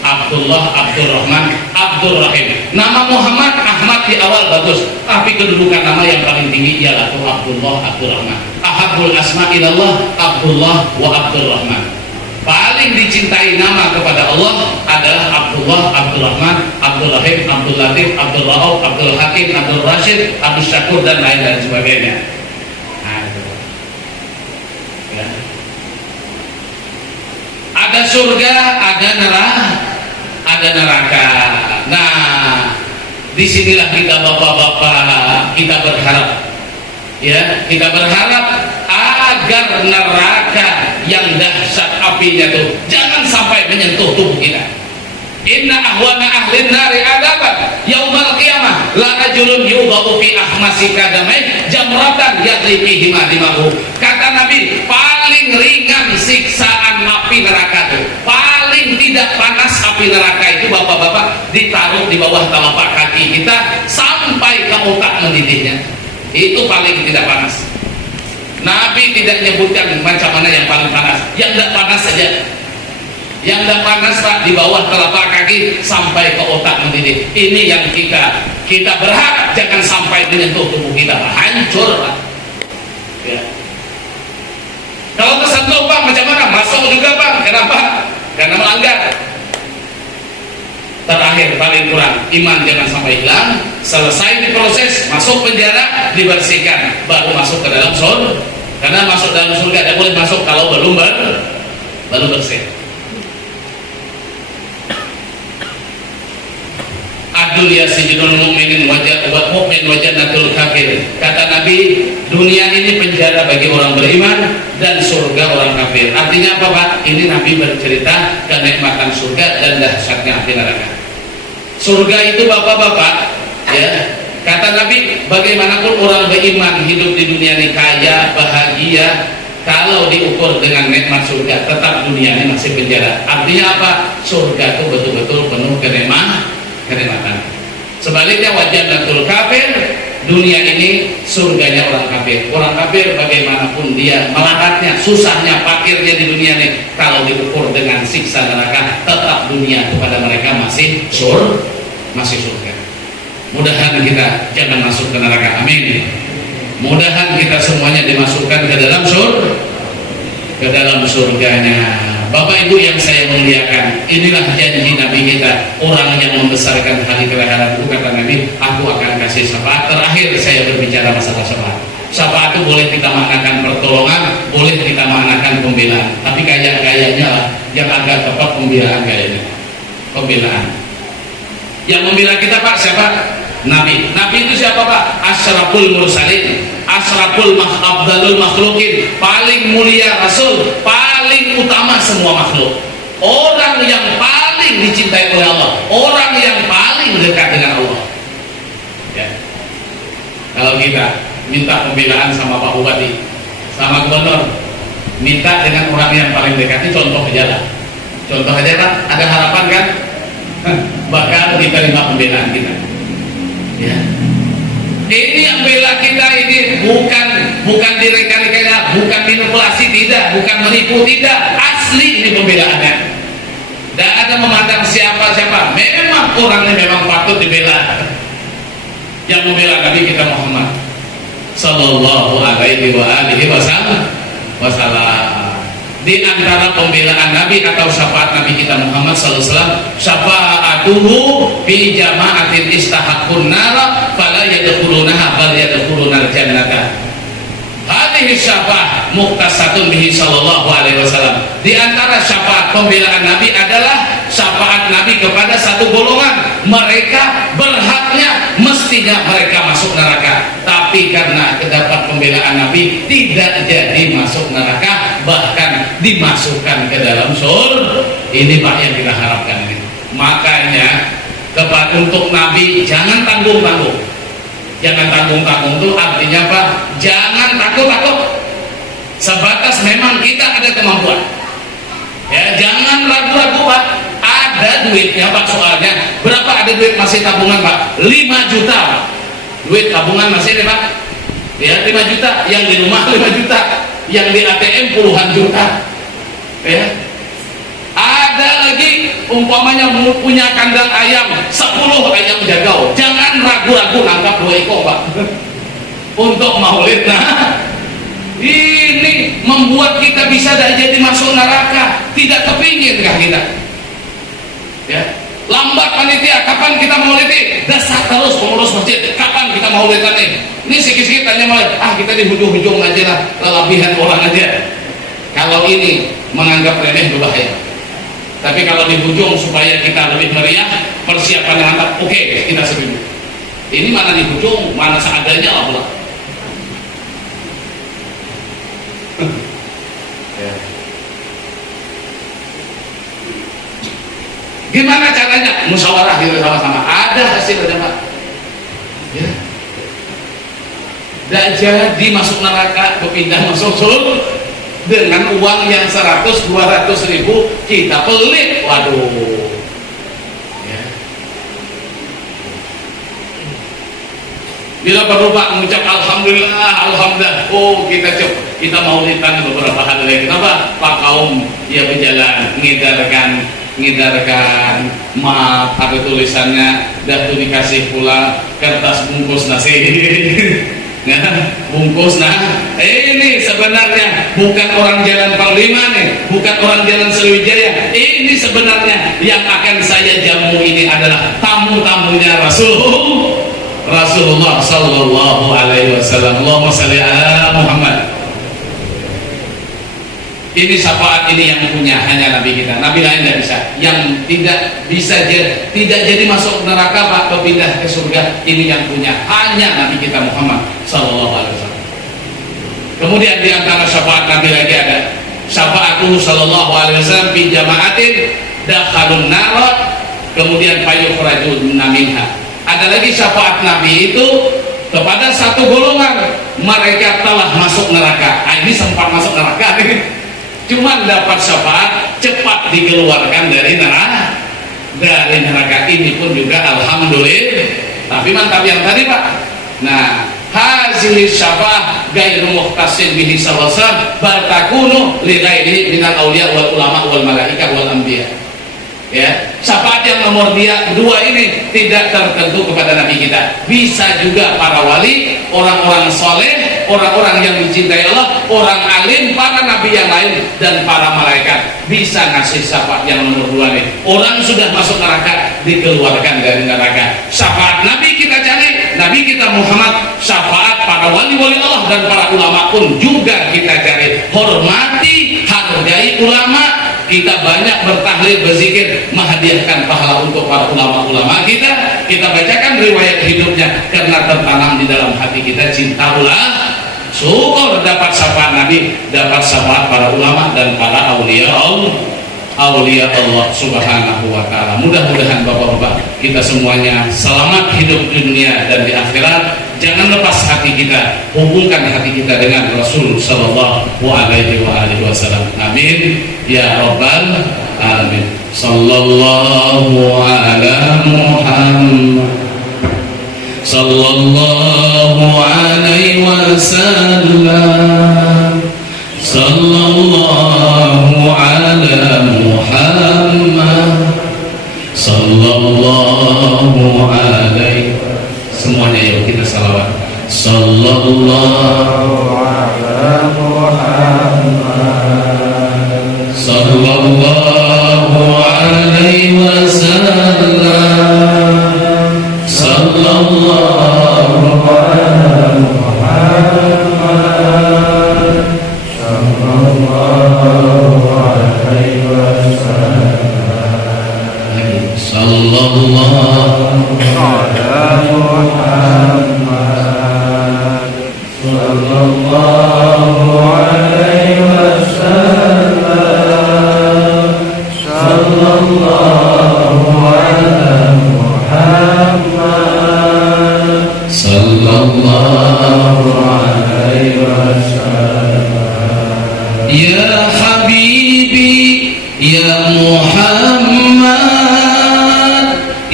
Abdullah, Abdurrahman, Abdurrahim. Nama Muhammad, Ahmad di awal bagus, tapi kedudukan nama yang paling tinggi ialah Abdullah, Abdurrahman. Ahabul asma ilallah Abdullah wa Abdurrahman. Paling dicintai nama kepada Allah adalah Abdullah, Abdurrahman, Abdurrahim, Abdul Latif, Abdul Rauf, Abdul Hakim, Abdul Rashid, Abdul Syakur dan lain-lain sebagainya. Nah, ya. Ada surga, ada neraka. Nah, disinilah kita bapak-bapak kita berharap, ya, kita berharap agar neraka yang dahsyat apinya itu jangan sampai menyentuh tubuh kita. Inna ahwana ahlin nari adaban yaumal qiyamah la rajulun yudhau fi ahmasi kadamai jamratan yadri fihi madimahu. Kata Nabi, paling ringan siksaan api neraka itu, paling tidak panas api neraka itu bapak-bapak, ditaruh di bawah telapak kaki kita sampai ke otak mendidihnya. Itu paling tidak panas. Nabi tidak menyebutkan macam mana yang paling panas, yang tidak panas saja. Yang tidak panas Pak di bawah telapak kaki sampai ke otak mendidih. Ini yang kita berharap jangan sampai menyentuh tubuh kita, hancur Pak. Ya. Kalau tersentuh Pak macam mana? Masuk juga Pak. Kenapa? Karena melanggar. Terakhir paling kurang iman jangan sampai hilang. Selesai diproses, masuk penjara, dibersihkan, baru masuk ke dalam surga. Karena masuk dalam surga tidak boleh masuk kalau belum bersih. Abdul Yasinul Mukminin wajah mukmin wajanatul kafir. Kata Nabi, dunia ini penjara bagi orang beriman dan surga orang kafir. Artinya apa Pak? Ini Nabi bercerita kenikmatan surga dan dahsyatnya api neraka. Surga itu bapak-bapak, ya. Kata Nabi, bagaimanapun orang beriman hidup di dunia ini kaya, bahagia, kalau diukur dengan nikmat surga, tetap dunia ini masih penjara. Artinya apa? Surga itu betul-betul penuh kenikmatan. Sebaliknya wajanatul kafir, dunia ini surganya orang kafir. Orang kafir bagaimanapun dia melaratnya, susahnya, fakirnya di dunia ini, kalau diukur dengan siksa neraka, tetap dunia kepada mereka masih surga. Mudahan kita jangan masuk ke neraka, amin. Mudahan kita semuanya dimasukkan ke dalam surganya. Bapak Ibu yang saya muliakan, inilah janji Nabi kita, orang yang membesarkan hari kelahiran itu. Kata Nabi, aku akan kasih syafaat. Terakhir saya berbicara masalah syafaat. Syafaat itu boleh kita maknakan pertolongan, boleh kita maknakan pembelaan, tapi kayaknya lah yang agak tepat pembelaan kayaknya. Pembelaan yang membela kita Pak siapa? Nabi itu siapa Pak? Asyraful mursalin, afdalul makhlukin, paling mulia Rasul, paling utama semua makhluk, orang yang paling dicintai oleh Allah, orang yang paling dekat dengan Allah. Ya. Kalau kita minta pembelaan sama Pak Bupati, sama Gubernur, minta dengan orang yang paling dekat, ini contoh aja Pak, ada harapan kan? Bakal diterima pembelaan kita. Ya. Ini yang bela kita ini bukan direka-reka, bukan manipulasi, tidak, bukan menipu, tidak, asli ini pembelaannya. Tidak ada memandang siapa-siapa, memang orangnya memang patut dibela. Yang membela Nabi kita Muhammad sallallahu alaihi wasallam. Di antara pembelaan Nabi atau syafaat Nabi kita Muhammad sallallahu alaihi wasallam, syafaatuhu fi jama'atin istahaqqun nara fala yadkhulunaha bal yadkhulunal jannata. Hadhihi syafaat mukhtasatun bihi sallallahu alaihi wasallam. Di antara syafaat pembelaan Nabi adalah syafaat Nabi kepada satu golongan, mereka berhaknya mestinya mereka masuk neraka, tapi karena terdapat pembelaan Nabi tidak jadi masuk neraka, bahkan dimasukkan ke dalam surga. Ini Pak yang kita harapkan ini. Makanya untuk Nabi jangan tanggung-tanggung. Jangan tanggung-tanggung itu artinya Pak, jangan takut-takut. Sebatas memang kita ada kemampuan. Ya, jangan ragu-ragu Pak. Ada duitnya Pak, soalnya berapa ada duit masih tabungan Pak? 5 juta Pak. Duit tabungan masih ada Pak. Ya, 5 juta, yang di rumah 5 juta, yang di ATM puluhan juta. Ya. Ada lagi umpamanya punya kandang ayam 10 ayam jagau, jangan ragu-ragu nangkap 2 ekor Pak untuk maulid. Nah, ini membuat kita bisa jadi masuk neraka, tidak kepingin kah kita? Ya, lambat panitia, kapan kita maulid? Dasar terus pengurus masjid, kapan kita maulid nih? Ini sikit-sikit tanya maulid, kita di hujung-hujung aja lah, kelebihan orang aja. Kalau ini menganggap remeh berbahaya. Tapi kalau di ujung supaya kita lebih meriah, persiapan yang mantap, oke, kita setuju. Ini mana di ujung, mana seadanya Allah. Gimana caranya? Musyawarah gitu sama-sama. Ada hasilnya Pak. Ya. Tidak jadi masuk neraka, berpindah masuk surga. Dengan uang yang 100-200 ribu kita pelit, waduh. Ya. Bila perlu Pak mengucap alhamdulillah, oh kita coba kita maulidan beberapa hari lagi. Kenapa? Pak kaum ya berjalan ngidarkan maaf, ada tulisannya, dan tuh dikasih pula kertas bungkus nasi. Nah, bungkus. Nah, ini sebenarnya bukan orang jalan Panglima nih, bukan orang jalan Sriwijaya. Ini sebenarnya yang akan saya jamu ini adalah tamu-tamunya Rasulullah sallallahu alaihi wasallam. Allahumma shalli ala Muhammad. Ini syafaat ini yang punya hanya Nabi kita. Nabi lain tidak bisa. Yang tidak bisa tidak jadi masuk neraka atau pindah ke surga, ini yang punya hanya Nabi kita Muhammad sallallahu alaihi wasallam. Kemudian di antara syafaat Nabi lagi ada syafaatuhu sallallahu alaihi wasallam fi jama'atin dakhalun nar kemudian fayukhrajun minha. Ada lagi syafaat Nabi itu kepada satu golongan, mereka telah masuk neraka. Ini sempat masuk neraka nih. Cuma dapat syafaat cepat dikeluarkan dari neraka. Ini pun juga alhamdulillah. Tapi mantap yang tadi Pak. Nah, hazihi syafaat ghairu muhtasin bihi sallallahu bal takunu li ghairihi minal auliya wal ulama wal malaikah wal anbiya. Ya, syafaat yang nomor dua ini tidak tertentu kepada Nabi kita. Bisa juga para wali, orang-orang soleh, orang-orang yang dicintai Allah, orang alim, para nabi yang lain, dan para malaikat bisa ngasih syafaat yang nomor dua nih. Orang sudah masuk neraka dikeluarkan dari neraka. Syafaat Nabi kita cari, Nabi kita Muhammad. Syafaat para wali-wali Allah dan para ulama pun juga kita cari. Hormati, hargai ulama. Kita banyak bertahlil, berzikir, menghadiahkan pahala untuk para ulama-ulama kita. Kita bacakan riwayat hidupnya karena tertanam di dalam hati kita cinta ulama. Syukur dapat syafaat Nabi, dapat syafaat para ulama dan para aulia Allah subhanahu wa ta'ala. Mudah-mudahan Bapak-Bapak kita semuanya selamat hidup di dunia dan di akhirat. Jangan lepas hati kita, hubungkan hati kita dengan Rasul sallallahu alaihi wasallam. Amin ya rabbal alamin. Sallallahu ala Muhammad sallallahu alaihi wasallam. Sallallahu ala Muhammad sallallahu alaihi. Semuanya yuk kita salawat. Sallallahu ala Muhammad sallallahu alaihi wasallam. Sallallahu ala Muhammad sallallahu alaihi wasallam. Sallallahu ala Muhammad sallallahu alaihi wasallam. Sallallahu ala Muhammad sallallahu alaihi wasallam. Ya Habibi ya Muhammad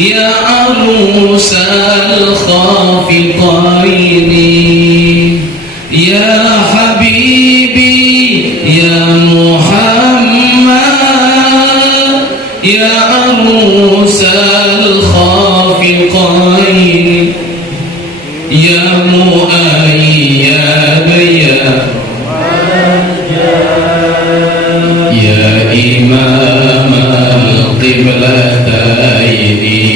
ya arusal khafiqaini ya Habibi ya Muhammad ya arusal khafiqaini ya muayyad ya imam al-qiblataini.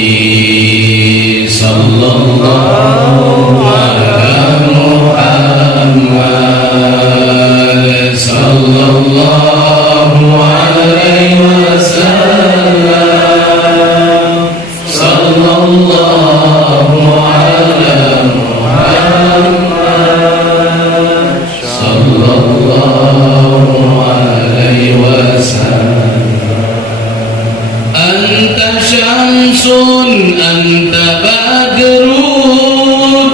Sallallahu ala Muhammad sallallahu alaihi wasallam. Sallallahu ala Muhammad sallallahu alaihi wasallam. Anta syamsun anta badrun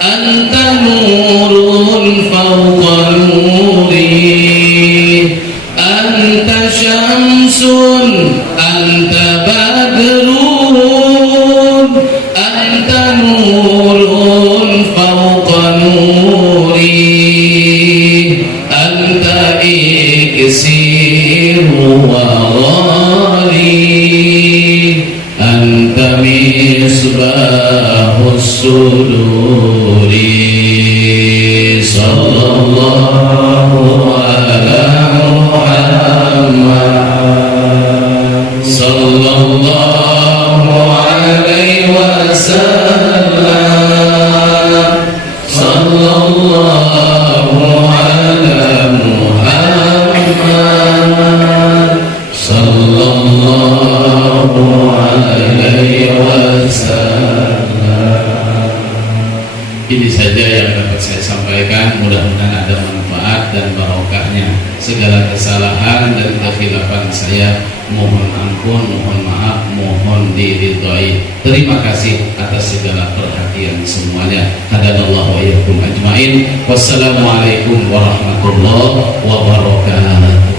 anta nurun fawqa nuri. Anta syamsun anta badrun anta nurun fawqa nuri. الصدور صلى الله على محمد صلى الله عليه وسلم صلى الله على محمد صلى الله عليه wasallam. Ini saja yang dapat saya sampaikan, mudah-mudahan ada manfaat dan barokahnya. Segala kesalahan dan kekhilafan saya mohon ampun, mohon maaf, mohon diridhoi. Terima kasih atas segala perhatian semuanya. Hadanallahu wa iyyakum ajmain. Wassalamualaikum warahmatullahi wabarakatuh.